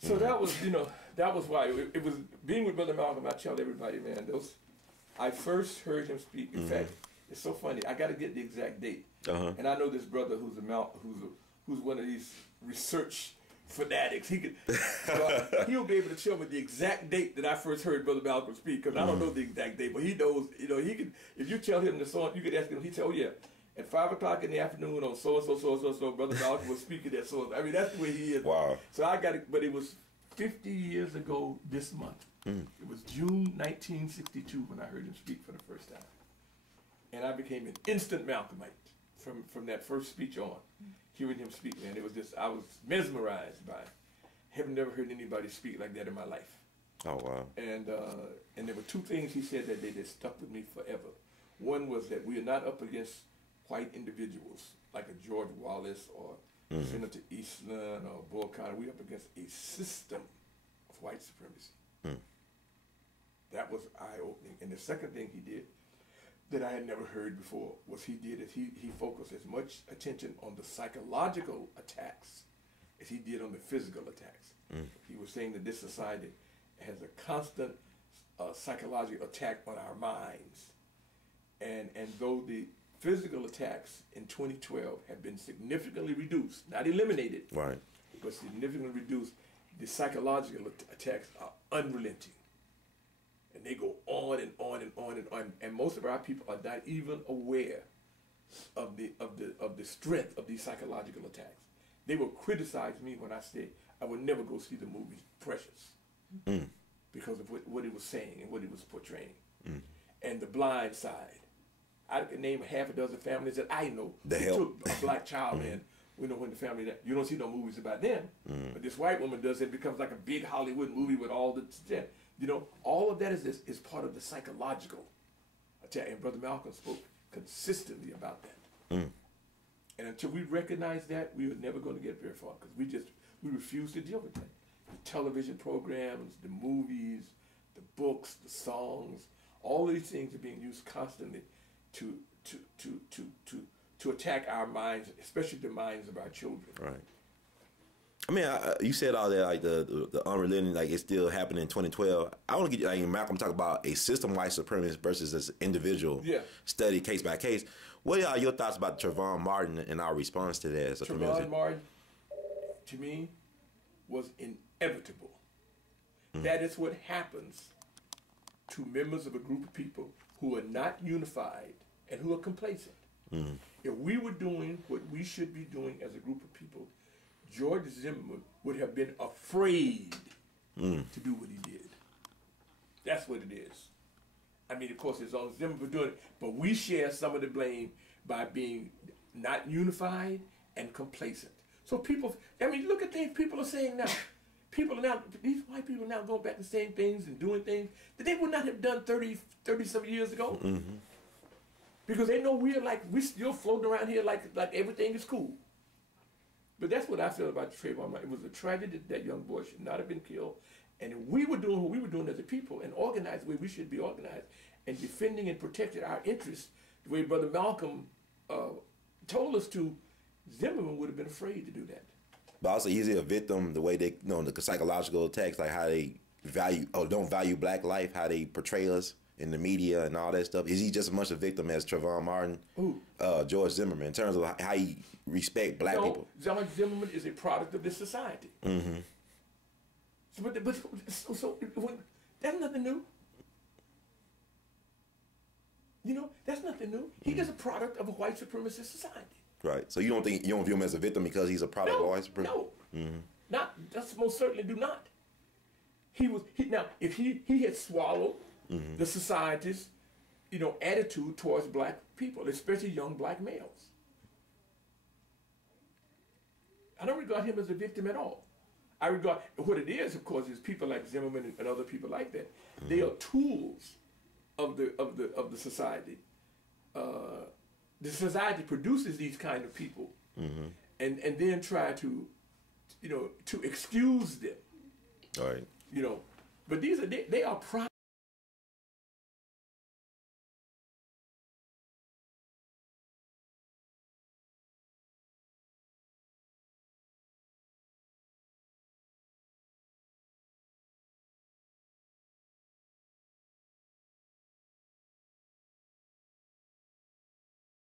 So that was, that was why it was being with Brother Malcolm. I tell everybody, man, I first heard him speak. In fact, it's so funny. I got to get the exact date, and I know this brother who's one of these research fanatics. He'll be able to tell me the exact date that I first heard Brother Malcolm speak, because I don't know the exact date, but he knows. He can. If you tell him the song, you could ask him. He tell, yeah, at 5 o'clock in the afternoon on so and so, Brother Malcolm was speaking at so. I mean, that's the way he is. Wow. So I got it, but it was 50 years ago this month. It was June 1962 when I heard him speak for the first time, and I became an instant Malcolmite from that first speech on. Hearing him speak, man, it was just, I was mesmerized by it. Have never heard anybody speak like that in my life. Oh, wow. And there were two things he said that stuck with me forever. One was that we are not up against white individuals like a George Wallace or Senator Eastland or Bull Connor. We're up against a system of white supremacy. That was eye-opening. And the second thing he did that I had never heard before was he focused as much attention on the psychological attacks as he did on the physical attacks. He was saying that this society has a constant psychological attack on our minds. And though the physical attacks in 2012 have been significantly reduced, not eliminated, right, but significantly reduced, the psychological attacks are unrelenting. And they go on and on and on and on, and most of our people are not even aware of the strength of these psychological attacks. They will criticize me when I say I would never go see the movie Precious because of what it was saying and what it was portraying. And The Blind Side. I can name half a dozen families that I know that took a black child in. We know when the family that you don't see no movies about them, but this white woman does. It becomes like a big Hollywood movie with all the. All of that is part of the psychological attack. And Brother Malcolm spoke consistently about that. And until we recognize that, we were never going to get very far, because we refuse to deal with that. The television programs, the movies, the books, the songs, all of these things are being used constantly to attack our minds, especially the minds of our children. Right. I mean, you said all that, like the unrelenting, like it's still happening in 2012. I want to get Malcolm talk about a system-wide supremacist versus this individual study case by case. What are your thoughts about Trayvon Martin and our response to that as a community? Trayvon Martin, to me, was inevitable. That is what happens to members of a group of people who are not unified and who are complacent. If we were doing what we should be doing as a group of people, George Zimmerman would have been afraid to do what he did. That's what it is. I mean, of course, it's on Zimmerman for doing it, but we share some of the blame by being not unified and complacent. So people, I mean, look at things people are saying now. These white people are now going back to saying things and doing things that they would not have done 30-some years ago. Because they know we're still floating around here like everything is cool. But that's what I feel about Trayvon. It was a tragedy that that young boy should not have been killed. And if we were doing what we were doing as a people and organized the way we should be organized and defending and protecting our interests the way Brother Malcolm told us to, Zimmerman would have been afraid to do that. But also, is he a victim the way they, the psychological attacks, like how they value or don't value black life, how they portray us in the media and all that stuff? Is he just as much a victim as Trayvon Martin, George Zimmerman, in terms of how he respect black people? George Zimmerman is a product of this society. So that's nothing new. That's nothing new. He is a product of a white supremacist society. Right. So you don't view him as a victim because he's a product of white supremacy? No. That's most certainly do not. Now, if he had swallowed the society's, attitude towards black people, especially young black males, I don't regard him as a victim at all. I regard what it is, of course, is people like Zimmerman and other people like that. They are tools of the society. The society produces these kind of people, and then try to excuse them. All right. But they are products